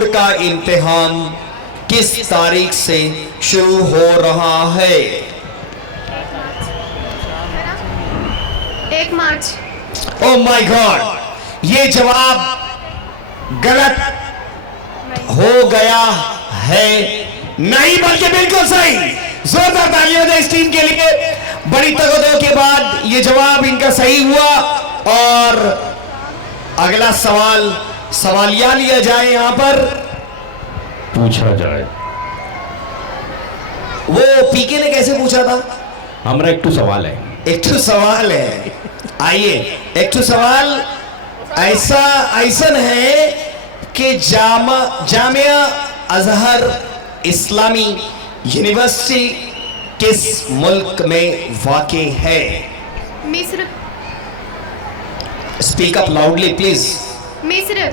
Board का इम्तिहान किस तारीख से शुरू हो रहा है? 1 मार्च। ओह माय गॉड, ये जवाब गलत हो गया है। नहीं, बल्कि बिल्कुल सही। जोरदार तालियां दें इस टीम के लिए। बड़ी तगड़ों के बाद ये जवाब इनका सही हुआ। और अगला सवालिया लिया जाए, यहां पर पूछा जाए। वो पीके ने कैसे पूछा था? हमारा एक तो सवाल है। एक तो सवाल है, आइए। एक तो सवाल ऐसा है कि जामिया अजहर इस्लामी यूनिवर्सिटी किस मुल्क में वाक़े है? मिस्र। Speak up loudly please. मिस्र।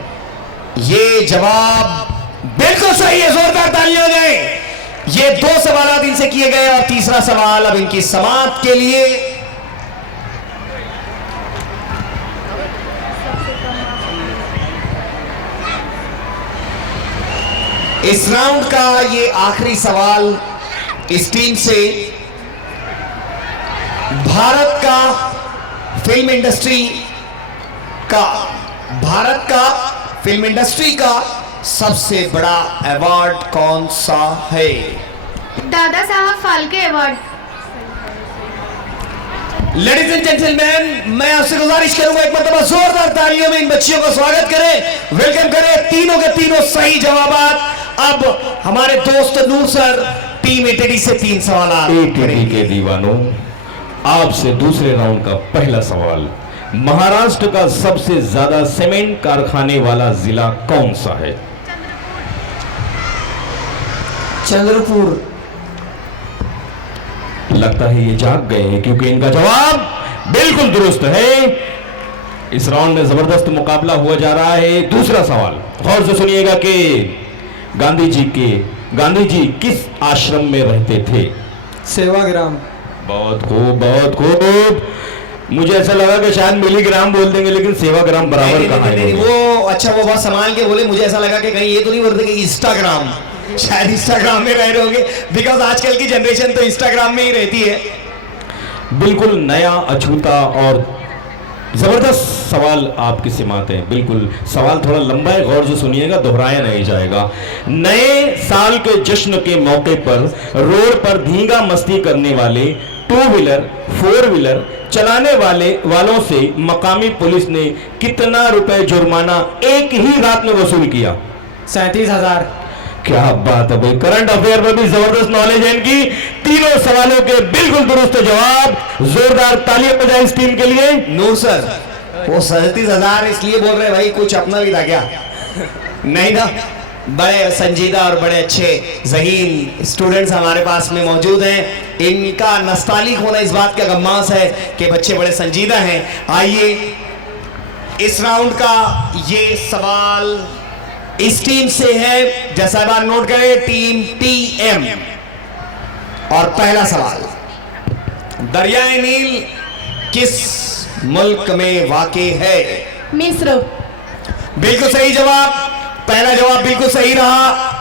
ये जवाब बिल्कुल सही है। जोरदार तालियां दें। ये 2 सवाल इनसे किए गए और तीसरा सवाल अब इनकी समाप्त के लिए। इस राउंड का ये आखिरी सवाल इस टीम से। भारत का फिल्म इंडस्ट्री का सबसे बड़ा अवार्ड कौन सा है? Dada Saheb Phalke award. Ladies and gentleman, मैं आपसे गुजारिश करूंगा एक मरतबा जोरदार तालियों में इन बच्चियों का स्वागत करें, वेलकम करें। तीनों के तीनों सही जवाब। अब हमारे दोस्त नूर सर टीम एटीडी से 3 सवाल एटीडी के दीवानों, आपसे दूसरे राउंड का पहला सवाल। महाराष्ट्र का सबसे ज्यादा सीमेंट कारखाने वाला जिला कौन सा है? चंद्रपुर। लगता है ये जाग गए हैं, क्योंकि इनका जवाब बिल्कुल दुरुस्त है। इस राउंड में जबरदस्त मुकाबला हुआ जा रहा है। दूसरा सवाल गौर से सुनिएगा कि गांधी जी किस आश्रम में रहते थे? सेवाग्राम। बहुत खूब, बहुत खूब। मुझे ऐसा लगा कि शायद मिलीग्राम बोल देंगे, लेकिन सेवाग्राम बराबर कहा है। वो अच्छा, वो बहुत संभाल के बोले। मुझे ऐसा लगा कि कहीं ये तो नहीं बोल रहे कि इंस्टाग्राम, शायद इंस्टाग्राम में रह रहे होंगे, बिकॉज आजकल की जनरेशन तो इंस्टाग्राम में ही रहती है। बिल्कुल नया, अछूता और जबरदस्त सवाल आपकी सिमात है। बिल्कुल सवाल थोड़ा लंबा है, गौर से सुनिएगा, दोहराया नहीं जाएगा। नए साल के जश्न के मौके पर रोड पर धींगा मस्ती करने वाले 2 व्हीलर 4 व्हीलर चलाने वालों से मकामी पुलिस ने कितना रुपए जुर्माना एक ही रात में वसूल किया? 37,000। क्या बात है भाई, करंट अफेयर पर भी जबरदस्त नॉलेज है इनकी। तीनों सवालों के बिल्कुल दुरुस्त जवाब। जोरदार तालियां बजाएं इस टीम के लिए। नूर सर, वो 37,000 इसलिए बोल रहे भाई कुछ अपना भी था क्या? नहीं ना, बड़े संजीदा और बड़े अच्छे ज़हीन स्टूडेंट्स हमारे पास में मौजूद हैं। इनका नस्तालिक होना इस बात का गम्मास है कि बच्चे बड़े संजीदा हैं। आइए, इस राउंड का ये सवाल इस टीम से है। जैसा बार नोट करें, टीम टीएम। और पहला सवाल, दरियाए नील किस मुल्क में वाक़े है? मिस्र। बिल्कुल सही जवाब। पहला जवाब बिल्कुल सही रहा।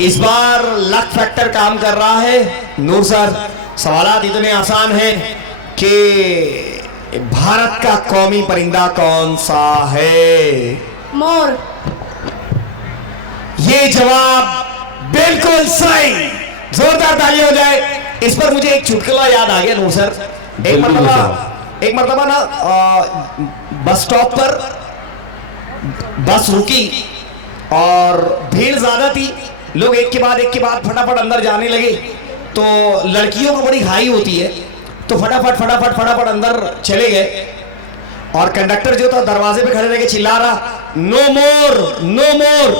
इस बार लक फैक्टर काम कर रहा है। नूर सर, सवालात इतने आसान हैं कि भारत का कौमी परिंदा कौन सा है? मोर। ये जवाब बिल्कुल सही। जोरदार ताली हो जाए। इस पर मुझे एक चुटकुला याद आ गया नूर सर। एक मरतबा ना बस स्टॉप पर बस रुकी और भीड़ ज्यादा थी। लोग एक के बाद फटाफट अंदर जाने लगे। तो लड़कियों को बड़ी घाई होती है, तो फटाफट अंदर चले गए। और कंडक्टर जो था दरवाजे पे खड़े रह के चिल्ला रहा, नो मोर नो मोर।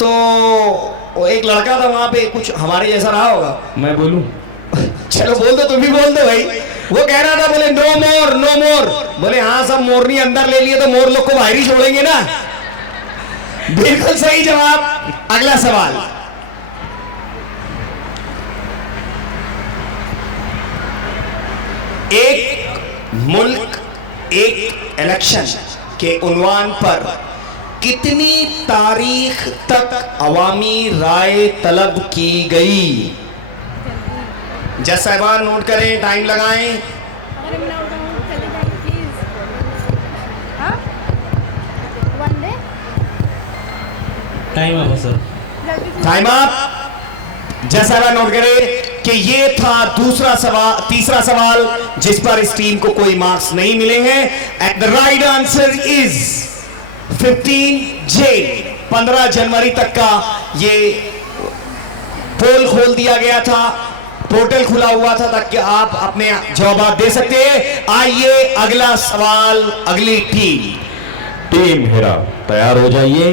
तो एक लड़का था वहां पे, कुछ हमारे जैसा रहा होगा। मैं बोलूं? चलो बोल दो, तुम भी बोल दो भाई। वो कह रहा था, बोले नो मोर नो मोर। बोले हाँ, सब मोरनी अंदर ले लिए तो मोर लोग को बाहर ही छोड़ेंगे ना। बिल्कुल सही जवाब। अगला सवाल, एक मुल्क एक इलेक्शन के उन्वान पर कितनी तारीख तक अवामी राय तलब की गई? जज साहिबान नोट करें, टाइम लगाएं। Time up sir. Time up. जज साहिबान नोट करें कि ये था तीसरा सवाल जिस पर इस टीम को कोई मार्क्स नहीं मिले हैं। And the right answer is 15 jail. 15 जनवरी तक का ये पोल खोल दिया गया था, पोर्टल खुला हुआ था ताकि आप अपने जवाब दे सकते हैं। आइए अगला सवाल, अगली टीम हेरा तैयार हो जाइए।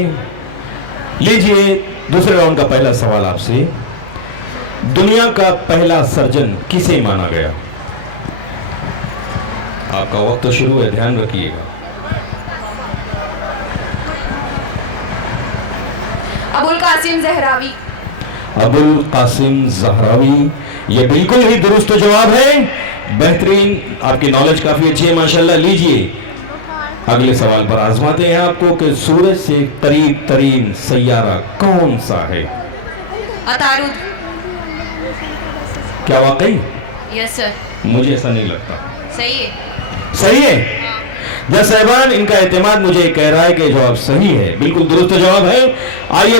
लीजिए दूसरे राउंड का पहला सवाल आपसे। दुनिया का पहला सर्जन किसे माना गया? आपका वक्त तो शुरू है, ध्यान रखिएगा। अबुल कासिम जहरावी। अबुल कासिम जहरावी, ये बिल्कुल ही दुरुस्त जवाब है। बेहतरीन, आपकी नॉलेज काफी अच्छी है माशाल्लाह। लीजिए अगले सवाल पर आजमाते हैं आपको कि सूरज से करीब तरीन सैयारा कौन सा है? अतारुद। क्या वाकई? Yes sir. मुझे ऐसा नहीं लगता। सही है। सही है जज साहिबान, इनका एतमाद मुझे कह रहा है कि जवाब सही है, बिल्कुल दुरुस्त जवाब है। आइए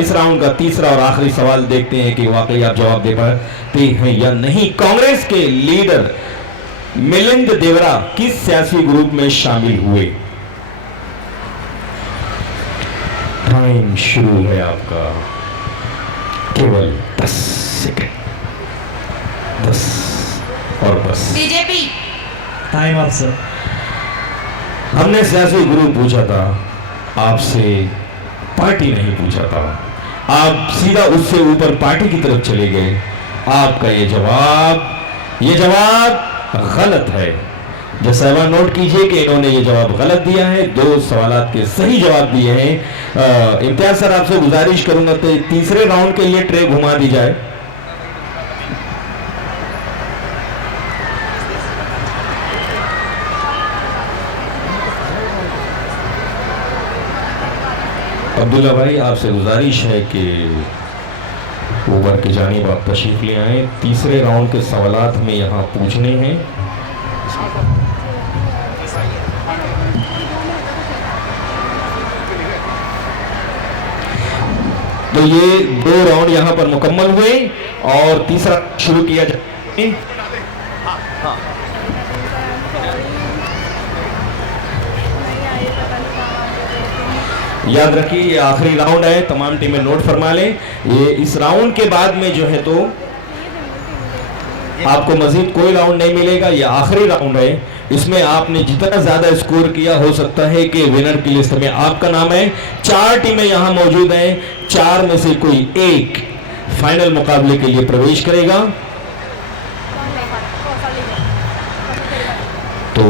इस राउंड का तीसरा और आखिरी सवाल देखते हैं कि वाकई आप जवाब दे पाते हैं या नहीं। कांग्रेस के लीडर मिलिंद देवरा किस सियासी ग्रुप में शामिल हुए? टाइम शुरू है आपका, केवल 10 सेकंड। 10 और बस। बीजेपी। Time up sir. हमने सियासी ग्रुप पूछा था, आपसे पार्टी नहीं पूछा था। आप सीधा उससे ऊपर पार्टी की तरफ चले गए। आपका ये जवाब गलत है। जज साहिबा नोट कीजिए कि इन्होंने ये जवाब गलत दिया है। 2 सवालात के सही जवाब दिए हैं। इम्तियाज सर, आपसे गुजारिश करूंगा तो तीसरे राउंड के लिए ट्रे घुमा दी जाए। अब्दुल्ला भाई, आपसे गुजारिश है कि ऊपर की जानिब आप तशरीफ ले आए। तीसरे राउंड के सवालात में यहाँ पूछने हैं। तो ये 2 राउंड यहाँ पर मुकम्मल हुए और तीसरा शुरू किया जाए। याद रखिए ये आखिरी राउंड है, तमाम टीमें नोट फरमा लें। ये इस राउंड के बाद में जो है तो आपको मजीद कोई राउंड नहीं मिलेगा। ये आखिरी राउंड है, इसमें आपने जितना ज्यादा स्कोर किया हो सकता है कि विनर की लिस्ट में आपका नाम है। 4 टीमें यहां मौजूद हैं, 4 में से कोई एक फाइनल मुकाबले के लिए प्रवेश करेगा। तो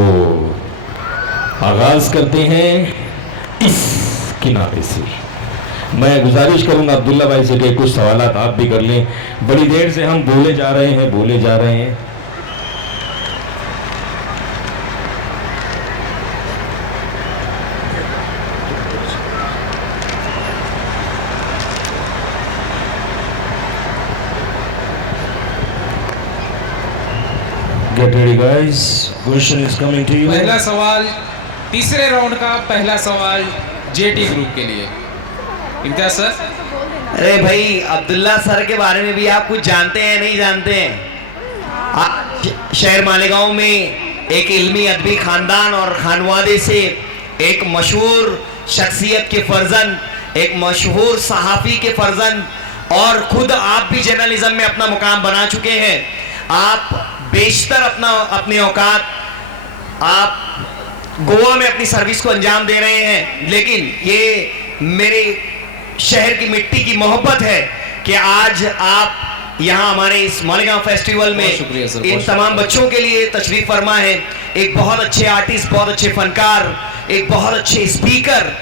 आगाज करते हैं इस किनारे से। मैं गुजारिश करूंगा अब्दुल्ला भाई से कि कुछ सवालात आप भी कर लें। बड़ी देर से हम बोले जा रहे हैं। Get ready guys, question is coming to you. पहला सवाल, तीसरे राउंड का पहला सवाल जेटी ग्रुप के लिए। इम्तियाज सर। अरे भाई, अब्दुल्ला सर के बारे में भी आप कुछ जानते हैं नहीं जानते हैं? शहर मालेगांव में एक इल्मी अदबी खानदान और खानवादे से एक मशहूर शख्सियत के फर्जन, एक मशहूर सहाफ़ी के फर्जन, और खुद आप भी जर्नलिज्म में अपना मुकाम बना चुके हैं। आप बेशतर अपने औकात आप गोवा में अपनी सर्विस को अंजाम दे रहे हैं, लेकिन ये मेरे शहर की मिट्टी की मोहब्बत है कि आज आप यहाँ हमारे इस मालेगांव फेस्टिवल में इन तमाम बच्चों के लिए तशरीफ फरमा है। एक बहुत अच्छे आर्टिस्ट, बहुत अच्छे फनकार, एक बहुत अच्छे स्पीकर,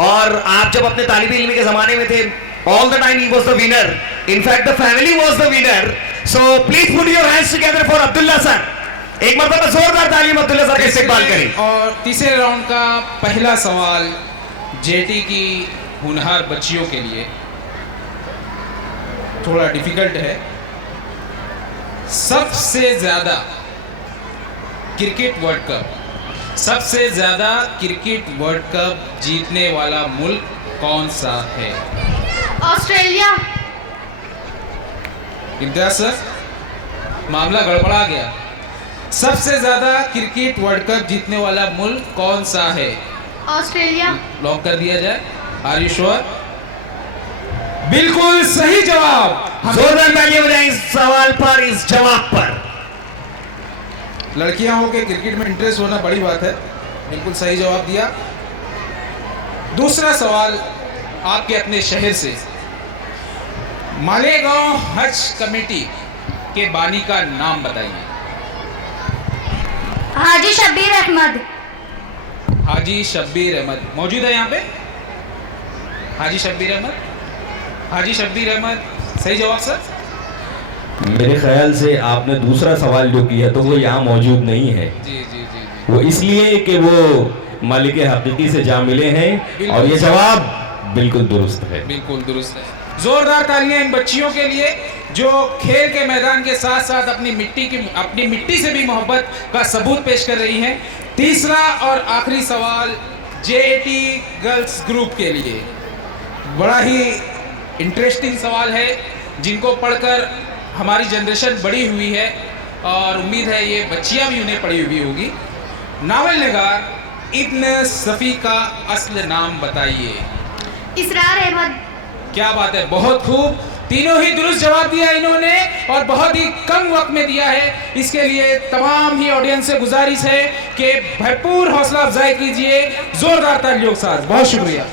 और आप जब अपने तालिब इल्मी के ज़माने में थे, all the time he was the winner. In fact, the family was the winner. So please put your hands together for Abdullah sir. एक मरतबा जोरदार तालीम अब्दुल्ला सर का इस्तेमाल करें। और तीसरे राउंड का पहला सवाल जेटी की होनहार बच्चियों के लिए थोड़ा डिफिकल्ट है। सबसे ज्यादा क्रिकेट वर्ल्ड कप जीतने वाला मुल्क कौन सा है? ऑस्ट्रेलिया। इम्तियाज सर, मामला गड़बड़ा गया। सबसे ज्यादा क्रिकेट वर्ल्ड कप जीतने वाला मुल्क कौन सा है? ऑस्ट्रेलिया। लॉक कर दिया जाए। Are you sure? बिल्कुल सही जवाब। जोरदार तालियां बजाएं इस सवाल पर, इस जवाब पर। लड़कियां हो के क्रिकेट में इंटरेस्ट होना बड़ी बात है। बिल्कुल सही जवाब दिया। दूसरा सवाल आपके अपने शहर से। मालेगांव हज कमेटी के बानी का नाम बताइए। हाजी शब्बीर अहमद। हाजी शब्बीर अहमद मौजूद है यहाँ पे? हाजी शब्बीर अहमद सही जवाब सर। मेरे ख्याल से आपने दूसरा सवाल जो किया तो वो यहाँ मौजूद नहीं है। जी। वो इसलिए कि वो मालिक हकीकी से जा मिले हैं और ये जवाब बिल्कुल दुरुस्त है। बिल्कुल दुरुस्त है। जोरदार तालियां इन बच्चियों के लिए जो खेल के मैदान के साथ साथ अपनी मिट्टी से भी मोहब्बत का सबूत पेश कर रही हैं। तीसरा और आखिरी सवाल जेटी गर्ल्स ग्रुप के लिए बड़ा ही इंटरेस्टिंग सवाल है, जिनको पढ़कर हमारी जनरेशन बड़ी हुई है और उम्मीद है ये बच्चियां भी उन्हें पढ़ी हुई होगी। नावल निगार इब्न सफ़ी का असल नाम बताइए। इसरार अहमद। क्या बात है, बहुत खूब। तीनों ही दुरुस्त जवाब दिया इन्होंने और बहुत ही कम वक्त में दिया है। इसके लिए तमाम ही ऑडियंस से गुजारिश है कि भरपूर हौसला अफजाई कीजिए। जोरदार तालियों के साथ। बहुत शुक्रिया।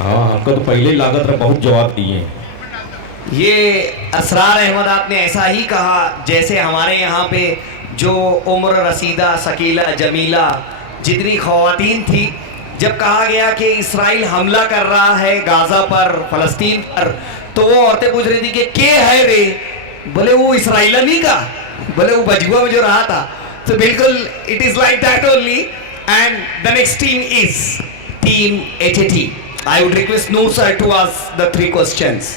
हाँ, आपका तो पहले लागत रहा, बहुत जवाब दिए। ये असरार अहमद आपने ऐसा ही कहा जैसे हमारे यहाँ पे जो उम्र रसीदा, शकीला, जमीला जितनी ख़वातीन थी, जब कहा गया कि इसराइल हमला कर रहा है गाज़ा पर, फ़लस्तीन पर, तो वो औरतें पूछ रही थी कि के है रे? बोले वो इसराइला नहीं का, बोले वो बजुआ में जो रहा था। तो बिल्कुल it is like that only. And the next team is team HAT। I would request Noor sir to ask the 3 questions.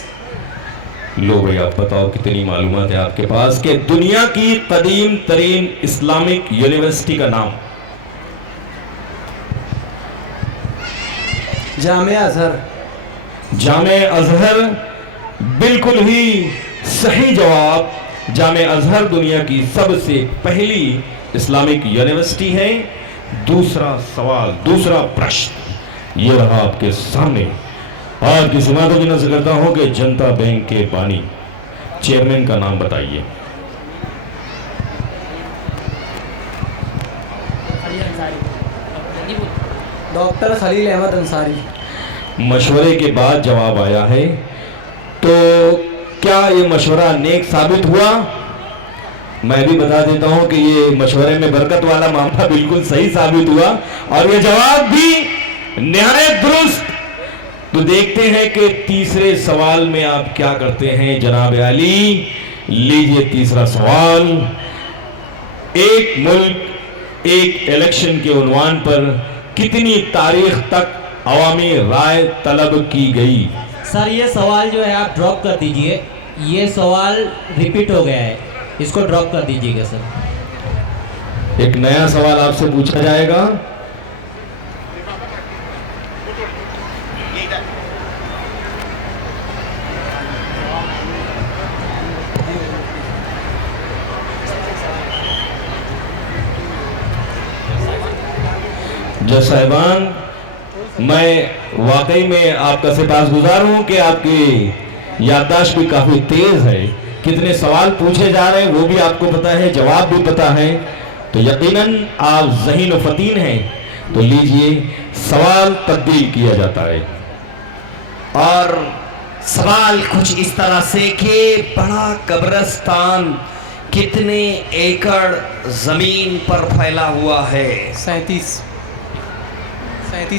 लो भाई, आप बताओ कितनी मालूमात है आपके पास कि दुनिया की कदीम तरीन इस्लामिक यूनिवर्सिटी का नाम? जामिया अजहर। जामे अजहर बिल्कुल ही सही जवाब। जामे अजहर दुनिया की सबसे पहली इस्लामिक यूनिवर्सिटी है। दूसरा सवाल, दूसरा प्रश्न ये रहा आपके सामने। आज की समातों की नजर करता हूं कि जनता बैंक के बानी चेयरमैन का नाम बताइए। डॉक्टर खलील अहमद अंसारी। मशवरे के बाद जवाब आया है, तो क्या ये मशवरा नेक साबित हुआ? मैं भी बता देता हूं कि ये मशवरे में बरकत वाला मामला बिल्कुल सही साबित हुआ और ये जवाब भी निहायत दुरुस्त। तो देखते हैं कि तीसरे सवाल में आप क्या करते हैं जनाब अली। लीजिए तीसरा सवाल। एक मुल्क एक इलेक्शन के उन्वान पर कितनी तारीख तक अवामी राय तलब की गई? सर ये सवाल जो है आप ड्रॉप कर दीजिए, ये सवाल रिपीट हो गया है, इसको ड्रॉप कर दीजिएगा सर। एक नया सवाल आपसे पूछा जाएगा। जज साहिबान, मैं वाकई में आपका सिपासगुजार हूं कि आपकी याददाश्त भी काफी तेज है। कितने सवाल पूछे जा रहे हैं वो भी आपको पता है, जवाब भी पता है, तो यकीनन आप ज़हीन व फतीन हैं। तो लीजिए सवाल तब्दील किया जाता है। और सवाल कुछ इस तरह से कि बड़ा कब्रिस्तान कितने एकड़ जमीन पर फैला हुआ है? 37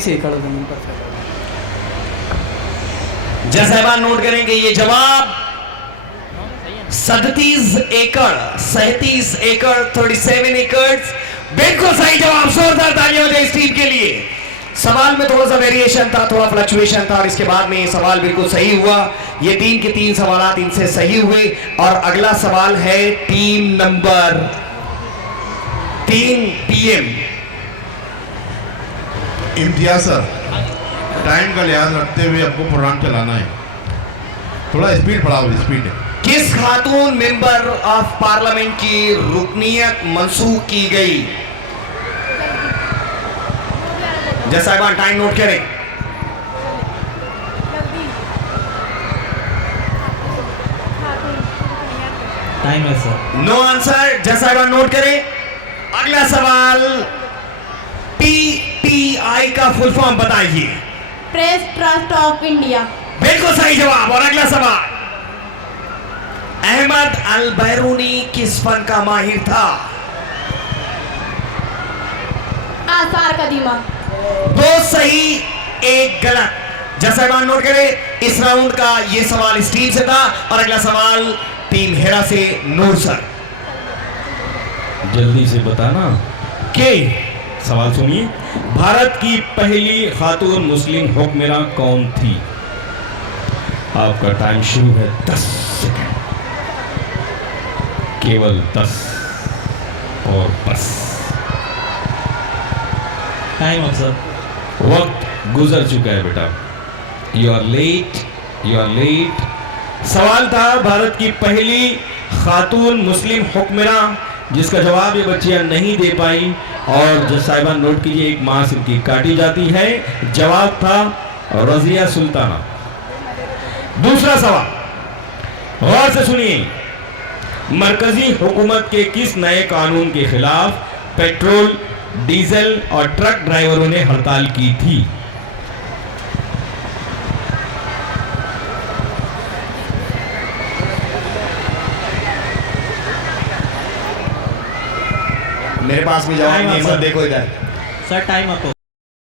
एकड़ जमीन पर फैला। जज साहिबान नोट करें कि ये जवाब 37 एकड़, 37 एकड़, 37 एकड़। बिल्कुल सही जवाब, जोरदार तालियां हो जाए इस टीम के लिए। सवाल में थोड़ा सा वेरिएशन था, थोड़ा फ्लक्चुएशन था और इसके बाद में ये सवाल बिल्कुल सही हुआ। ये टीम के 3 सवाल इनसे सही हुए और अगला सवाल है team number 3 PM। Imtiaz sir, time का लिहाज रखते हुए आपको प्रोग्राम चलाना है, थोड़ा स्पीड बढ़ाओ, स्पीड। किस खातून मेंबर ऑफ पार्लियामेंट की रुकनीयत मंसूख की गई? जज साहिबान टाइम नोट करें। टाइम है सर। No answer. जज साहिबान नोट करें। अगला सवाल, PTI का फुल फॉर्म बताइए। Press trust of India. बिल्कुल सही जवाब। और अगला सवाल, अहमद अल बैरूनी किस फन का माहिर था? आसार कदीमा। 2 सही 1 गलत। जज साहिबान नोट करें। इस राउंड का ये सवाल इस टीम से था और अगला सवाल टीम हेरा से नूर सर। जल्दी से बताना कि सवाल सुनिए। भारत की पहली खातून मुस्लिम हुक्मरां कौन थी? आपका टाइम शुरू है 10 सेकंड, केवल 10 और बस। Time up sir. वक्त गुजर चुका है बेटा। You are late, you are late. सवाल था भारत की पहली खातून मुस्लिम हुक्मरां, जिसका जवाब ये बच्चियां नहीं दे पाई और जज साहिबान नोट कीजिए, एक मां से इनकी काटी जाती है। जवाब था रजिया सुल्ताना। दूसरा सवाल गौर से सुनिए। मरकजी हुकूमत के किस नए कानून के खिलाफ पेट्रोल, डीजल और ट्रक ड्राइवरों ने हड़ताल की थी? मेरे पास भी जवाब नहीं है, मत देखो इधर। सर टाइम अप हो